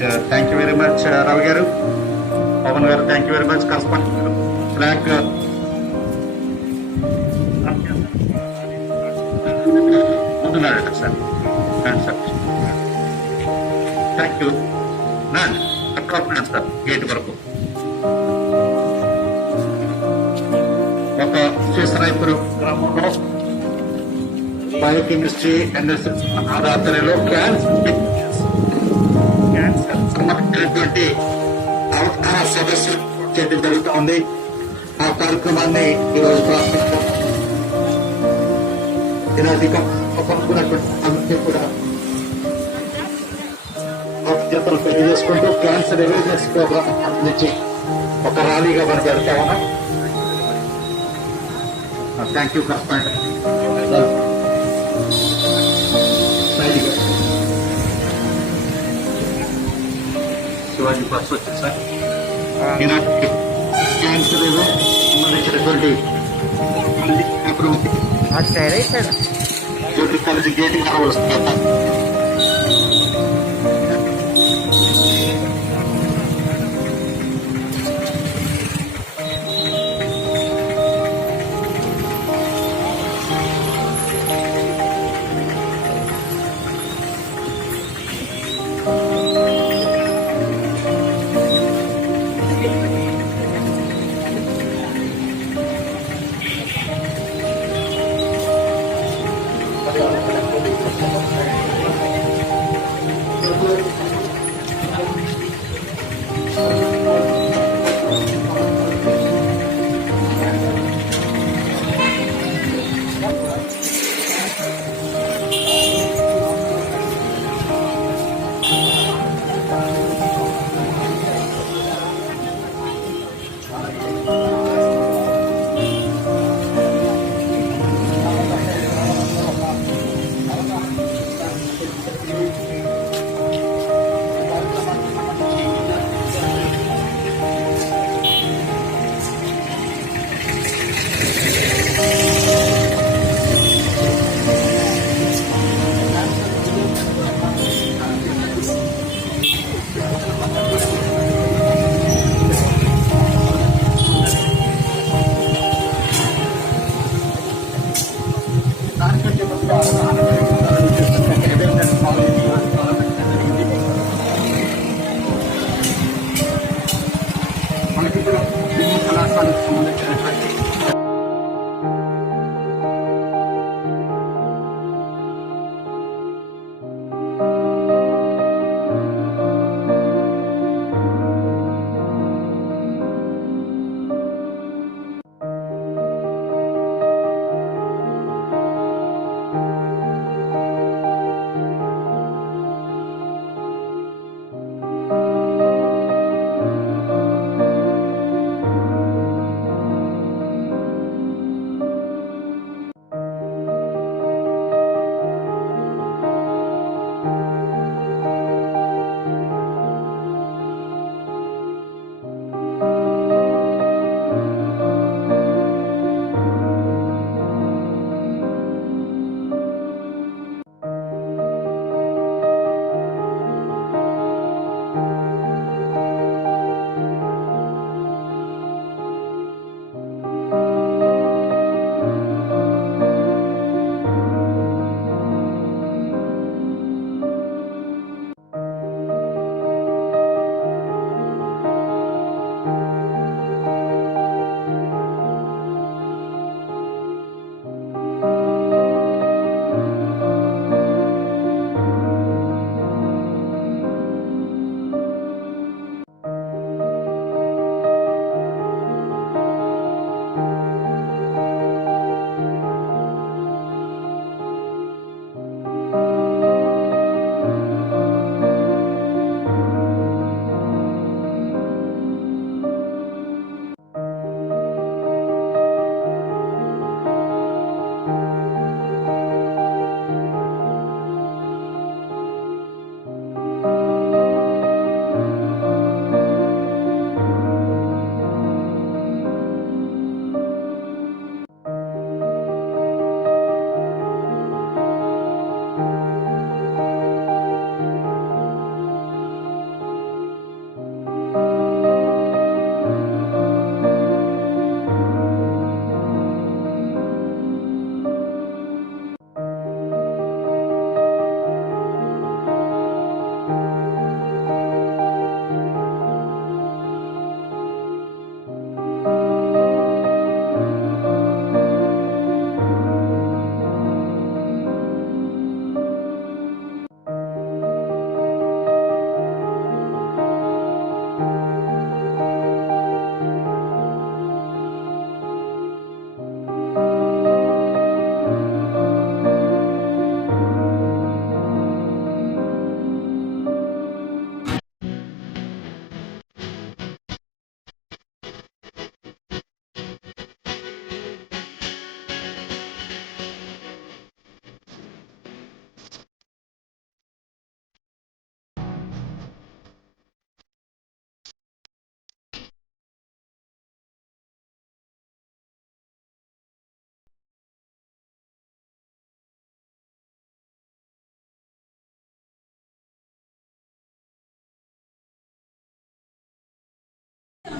Right, thank you very much Rao garu, Pavan garu, thank you very much. Correspondent flag ముందున్నారట sir. Sir thank you. కట్టుకుంటున్నాను sir gate వరకు. ఒక శ్రీసరాయపురం గ్రామంలో biochemistry NSS ఆధ్వర్యంలో cancer సంబంధించినటువంటి అవగాహన సదస్సు చేయడం జరుగుతూ ఉంది. ఆ కార్యక్రమాన్ని ఈరోజు పాల్గొన్నటువంటి కూడా కృతజ్ఞతలు తెలియజేసుకుంటూ క్యాన్సర్ అవేర్నెస్ ప్రోగ్రామ్ నుంచి ఒక ర్యాలీగా మనం జరుగుతా ఉన్నాం. Thank you. శివాజీ ఫస్ట్ వచ్చింది సార్. క్యాన్సర్ సంబంధించినటువంటి జ్యోతి కాలేజీ గేటింగ్ కావాల్సింది.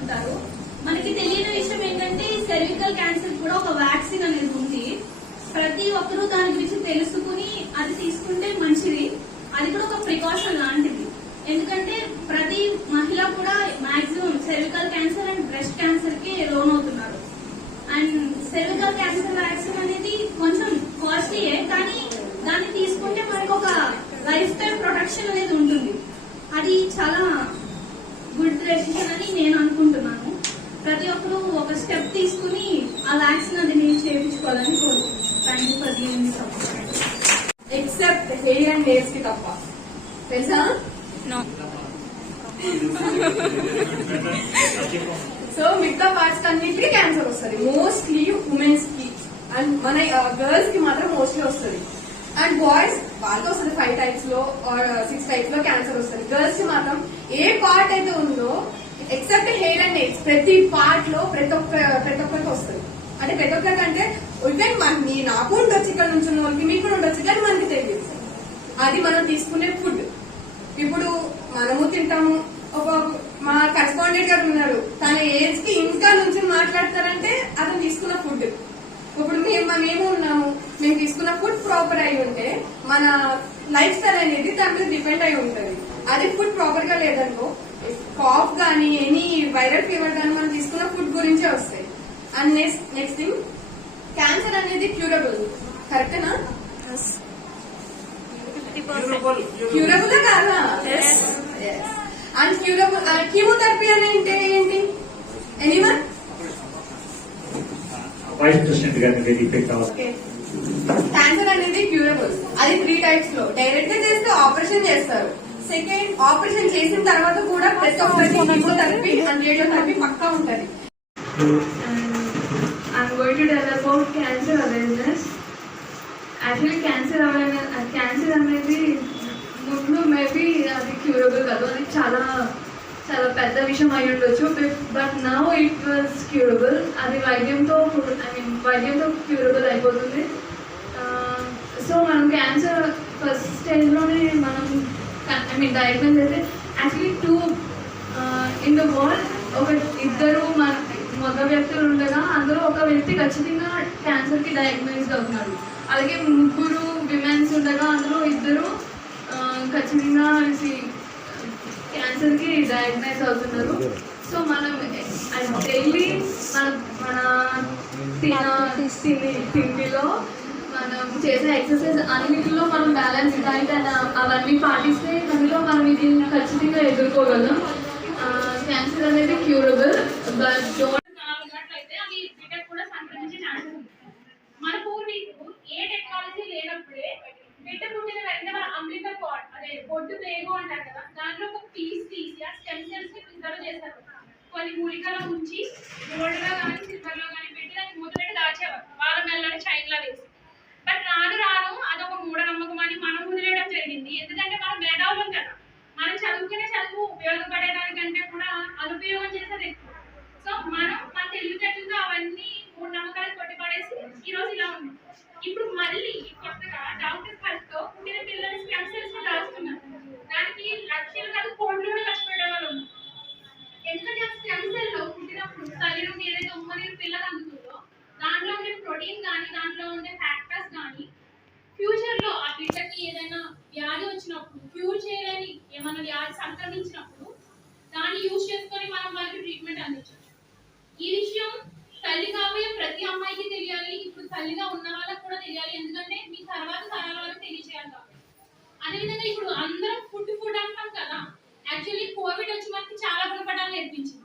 ఉంటారు. మనకి తెలియని విషయం ఏంటంటే సెర్వికల్ క్యాన్సర్ కూడా ఒక వ్యాక్సిన్ అనేది ఉంది. ప్రతి ఒక్కరూ దాని గురించి తెలుసుకుని అది తీసుకుంటే మంచిది. అది కూడా ఒక ప్రికాషన్ లాంటిది. ఎందుకంటే ప్రతి మహిళ కూడా maximum cervical cancer and breast cancer కి లోన్ అవుతున్నారు. అండ్ సెర్వికల్ క్యాన్సర్ వ్యాక్సిన్ అనేది కొంచెం కాస్ట్లీయే, కానీ దాన్ని తీసుకుంటే మనకు ఒక లైఫ్ టైం ప్రొటెక్షన్ అనేది ఉంటుంది. అది చాలా గుడ్ డెసిషన్ అని నేను అనుకుంటున్నాను. ప్రతి ఒక్కరు ఒక స్టెప్ తీసుకుని ఆ వ్యాక్సిన్ అది నేను చేయించుకోవాలని కోరుకుంటున్నాను. Thank you for giving this opportunity. Except hair and nails కి తప్ప, తెలుసా? సో మిగతా పార్ట్స్ అన్నిటికీ క్యాన్సర్ వస్తుంది. మోస్ట్లీ ఉమెన్స్ కి అండ్ మన గర్ల్స్ కి మాత్రం మోస్ట్లీ వస్తుంది. అండ్ బాయ్స్ వాళ్ళకి వస్తుంది 5 టైప్స్ లో ఆర్ 6 టైప్స్ లో క్యాన్సర్ వస్తుంది. గర్ల్స్ కి మాత్రం ఏ పార్ట్ అయితే ఉందో ఎక్సెప్ట్ హెయిర్ అండ్ నెయిల్స్ ప్రతి పార్ట్ లో ప్రతి ఒక్కరికి వస్తుంది. అంటే ప్రతి ఒక్కరికి అంటే ఈవెన్ నాకు ఉండొచ్చు, ఇక్కడ నుంచి ఉన్న వాళ్ళకి మీకు కూడా ఉండొచ్చు, కానీ మనకి తెలియదు. అది మనం తీసుకునే ఫుడ్. ఇప్పుడు మనము తింటాము. మా కరెస్పాండెంట్ గారు ఉన్నారు, తన ఏజ్ కి ఇంకా నుంచి మాట్లాడతారంటే అతను తీసుకున్న ఫుడ్. ఇప్పుడు మేము ఉన్నాము, మేము తీసుకున్న ఫుడ్ ప్రాపర్ అయి ఉంటే మన లైఫ్ స్టైల్ అనేది దాని మీద డిపెండ్ అయి ఉంటుంది. అది ఫుడ్ ప్రాపర్ గా లేదనుకో కాఫ్ గానీ ఎనీ వైరల్ ఫీవర్ గానీ మనం తీసుకున్న ఫుడ్ గురించే వస్తాయి. అండ్ నెక్స్ట్ థింగ్, క్యాన్సర్ అనేది క్యూరబుల్, కరెక్టేనా? క్యూరబుల్ కాదా? అండ్ క్యూరబుల్ కీమోథెరపీ అంటే ఏంటి? ఎనీవన్? క్యాన్సర్ అనేది క్యూరబుల్. అది 3 టైప్స్ లో డైరెక్ట్ గా చేస్తే ఆపరేషన్ చేస్తారు. సెకండ్, ఆపరేషన్ చేసిన తర్వాత కూడా ప్రతి ఒక్కరికి కీమోథెరపీ అండ్ రేడియోథెరపీ పక్కా ఉంటది. I'm going to tell about cancer awareness. Actually, cancer అనేది ముందు మేబీ అది క్యూరబుల్ కాదు, అది చాలా చాలా పెద్ద విషయం అయి ఉండొచ్చు. But now it was curable. అది వైద్యంతో క్యూరబుల్ అయిపోతుంది. సో మనం క్యాన్సర్ ఫస్ట్ స్టేజ్లోనే మనం డయాగ్నోస్ అయితే యాక్చువల్లీ 2 ఇన్ ద వరల్డ్ ఒక 2 మగ వ్యక్తులు ఉండగా అందులో ఒక వ్యక్తి ఖచ్చితంగా క్యాన్సర్ కి డయాగ్నోస్ అవుతున్నారు. అలాగే 3 విమెన్స్ ఉండగా అందులో 2 ఖచ్చితంగా క్యాన్సర్ కి డయాగ్నోస్ అవుతున్నారు. సో మనం డైలీ మన తిండిలో మనం చేసే ఎక్సర్సైజ్ అన్నిటిలో మనం బ్యాలెన్స్ డైట్ అండ్ అవన్నీ పాటిస్తే అందులో మనం ఇది ఖచ్చితంగా ఎదుర్కోగలం. క్యాన్సర్ అనేది క్యూరబుల్, బట్ ఉన్నట్లయితే అది బిడ్డకు కూడా సంక్రమించే ఛాన్సెస్ ఉంది. మన పూర్వీకులు ఏ టెక్నాలజీ లేనప్పుడే బిడ్డ పుట్టిన వెంటనే మన అంబ్లికల్ కార్డ్, అదే బొడ్డు పేగు అంటారు కదా, దాంట్లో ఒక పీస్ తీసి ఆ స్టెమ్ సెల్స్ ని ప్రిజర్వ్ చేస్తారు. కొన్ని మూలికలో ఉంచి గోల్డ్ లో కానీ సిల్వర్ లో కానీ పెట్టి దానికి మూతపెట్టి దాచేవారు, వాళ్ళ మెల్లని చైన్ లా వేసి. బట్ రాను అదొక మూఢనమ్మకం అని మనం వదిలేయడం జరిగింది. ఎందుకంటే మనం మేధావులం కదా, మనం చదువుకునే చదువు ఉపయోగపడేదానికంటే కూడా అనుపయోగం చేసేది ఎక్కువ. సో మన తెలివితేటలతో అవన్నీ మూఢనమ్మకాలు కొట్టిపడేసి ఈ రోజు ఇలా ఉంది. ఇప్పుడు మళ్ళీ కొత్తగా డాక్టర్ హెల్త్ తో పుట్టిన పిల్లలు స్టెమ్ సెల్స్ ని రాస్తున్నారు. దానికి లక్షలు కాదు కోట్లోనే ఖర్చు పెట్టే వాళ్ళు ఉన్నారు. ఎందుకంటే ఆ స్టెమ్ సెల్ లో పుట్టినప్పుడు తల్లి నుండి ఏదైతే ఉమ్మనీరు పిల్లలు అందుతుందో దాంట్లో ఉండే ప్రోటీన్ కానీ దాంట్లో ఉండే ఫ్యాక్టర్స్ కానీ ఫ్యూచర్ లో ఆ బిడ్డకి ఏదైనా వ్యాధి వచ్చినప్పుడు, క్యూర్ చేయలేని ఏమైనా వ్యాధి సంక్రమించినప్పుడు దాన్ని యూజ్ చేసుకొని మనం వాళ్ళకి ట్రీట్మెంట్ అందించవచ్చు. ఈ విషయం తల్లి కాబోయే ప్రతి అమ్మాయికి తెలియాలి, ఇప్పుడు తల్లిగా ఉన్న వాళ్ళకి కూడా తెలియాలి. ఎందుకంటే మీ తర్వాత తరాల వాళ్ళకి తెలియజేయాలి కాబట్టి. అదేవిధంగా ఇప్పుడు అందరం ఫుడ్ అంటాం కదా, యాక్చువల్లీ కోవిడ్ వచ్చి మనకి చాలా గుణపడాలు నేర్పించింది.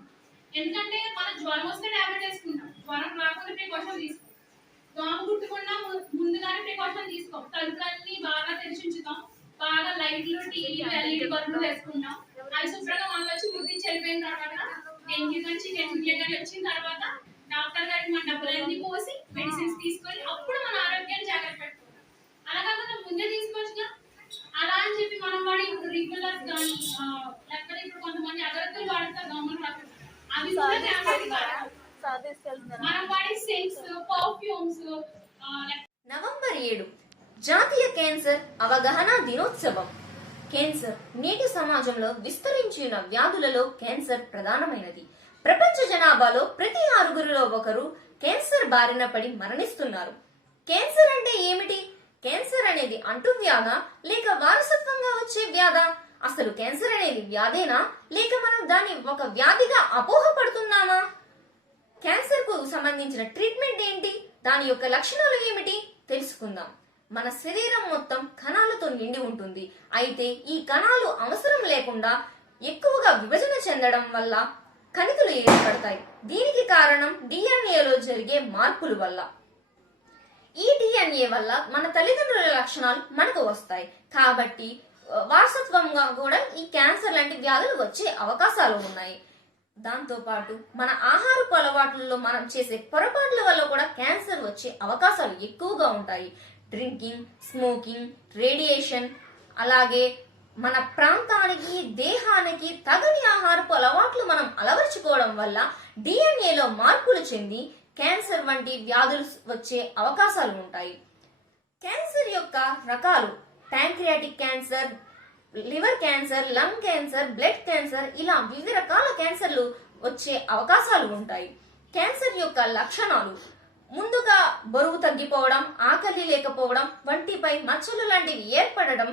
ఎందుకంటే మనం జ్వరం వస్తే టాబ్లెట్ వేసుకుంటాం, జ్వరం రాకుండా ప్రికాషన్ తీసుకుంటాం, దోమ కుట్టుకున్నా ముందుగానే ప్రికాషన్ తీసుకోం, తలుపులన్నీ బాగా తెరిచి ఉంచుతాం, బాగా లైట్లు టీవీ ఎల్ఈడి బల్బులు వేసుకుంటాం. అవి శుభ్రంగా మనలో వచ్చి గుర్తించి వెళ్ళిపోయిన తర్వాత డెంగ్యూ కానీ చికెన్ గున్యా కానీ వచ్చిన తర్వాత డాక్టర్ గారికి మన డబ్బులన్నీ పోసి మెడిసిన్స్ తీసుకొని అప్పుడు మన ఆరోగ్యాన్ని జాగ్రత్త పెట్టుకుంటాం. అలా కాకుండా ముందే తీసుకోవచ్చుగా. అలా అని చెప్పి మనం వాడి ఇప్పుడు రెగ్యులర్స్ కానీ లేకపోతే ఇప్పుడు కొంతమంది అగరత్తులు వాడతారు గవర్నమెంట్, అవి కూడా మనం వాడే సెంట్స్, పర్ఫ్యూమ్స్. నవంబర్ 7 జాతీయ క్యాన్సర్ అవగాహన దినోత్సవం. క్యాన్సర్ నేటి సమాజంలో విస్తరించిన వ్యాధులలో క్యాన్సర్ ప్రధానమైనది. ప్రపంచ జనాభాలో ప్రతి 6గురిలో ఒకరు క్యాన్సర్ బారిన పడి మరణిస్తున్నారు. క్యాన్సర్ అంటే ఏమిటి? క్యాన్సర్ అనేది అంటువ్యాధా లేక వారసత్వంగా వచ్చే వ్యాధా? అసలు క్యాన్సర్ అనేది వ్యాధేనా లేక మనం దాన్ని ఒక వ్యాధిగా అపోహపడుతున్నామా? క్యాన్సర్ కు సంబంధించిన ట్రీట్మెంట్ ఏంటి? దాని యొక్క లక్షణాలు ఏమిటి తెలుసుకుందాం. మన శరీరం మొత్తం కణాలతో నిండి ఉంటుంది. అయితే ఈ కణాలు అవసరం లేకుండా ఎక్కువగా విభజన చెందడం వల్ల కణితులు ఏర్పడతాయి. దీనికి కారణం డిఎన్ఏలో జరిగే మార్పుల వల్ల. ఈ డిఎన్ఏ వల్ల మన తల్లిదండ్రుల లక్షణాలు మనకు వస్తాయి. కాబట్టి వారసత్వంగా కూడా ఈ క్యాన్సర్ లాంటి వ్యాధులు వచ్చే అవకాశాలు ఉన్నాయి. దాంతో పాటు మన ఆహారపు అలవాట్లలో మనం చేసే పొరపాట్ల వల్ల కూడా క్యాన్సర్ వచ్చే అవకాశాలు ఎక్కువగా ఉంటాయి. డ్రింకింగ్, స్మోకింగ్, రేడియేషన్, అలాగే మన ప్రాంతానికి దేహానికి తగని ఆహారపు అలవాట్లు మనం అలవర్చుకోవడం వల్ల డిఎన్ఏలో మార్పులు చెంది క్యాన్సర్ వంటి వ్యాధులు వచ్చే అవకాశాలు ఉంటాయి. క్యాన్సర్ యొక్క రకాలు pancreatic cancer, liver cancer, lung cancer, blood cancer, ఇలా వివిధ రకాల క్యాన్సర్లు వచ్చే అవకాశాలు ఉంటాయి. క్యాన్సర్ యొక్క లక్షణాలు ముందుగా బరువు తగ్గిపోవడం, ఆకలి లేకపోవడం, వంటిపై మచ్చలు లాంటివి ఏర్పడడం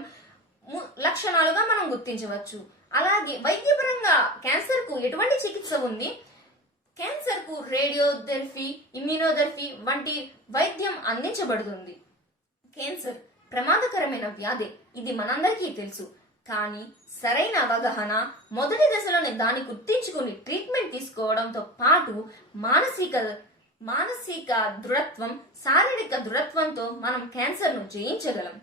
లక్షణాలుగా మనం గుర్తించవచ్చు. అలాగే వైద్యపరంగా క్యాన్సర్ కు ఎటువంటి చికిత్స ఉంది? క్యాన్సర్ కు రేడియోథెరపీ, ఇమ్యూనోథెరపీ వంటి వైద్యం అందించబడుతుంది. క్యాన్సర్ ప్రమాదకరమైన వ్యాధి, ఇది మనందరికీ తెలుసు. కానీ సరైన అవగాహన, మొదటి దశలోనే దాన్ని గుర్తించుకుని ట్రీట్మెంట్ తీసుకోవడంతో పాటు మానసిక దృఢత్వం, శారీరక దృఢత్వంతో మనం క్యాన్సర్ ను జయించగలం.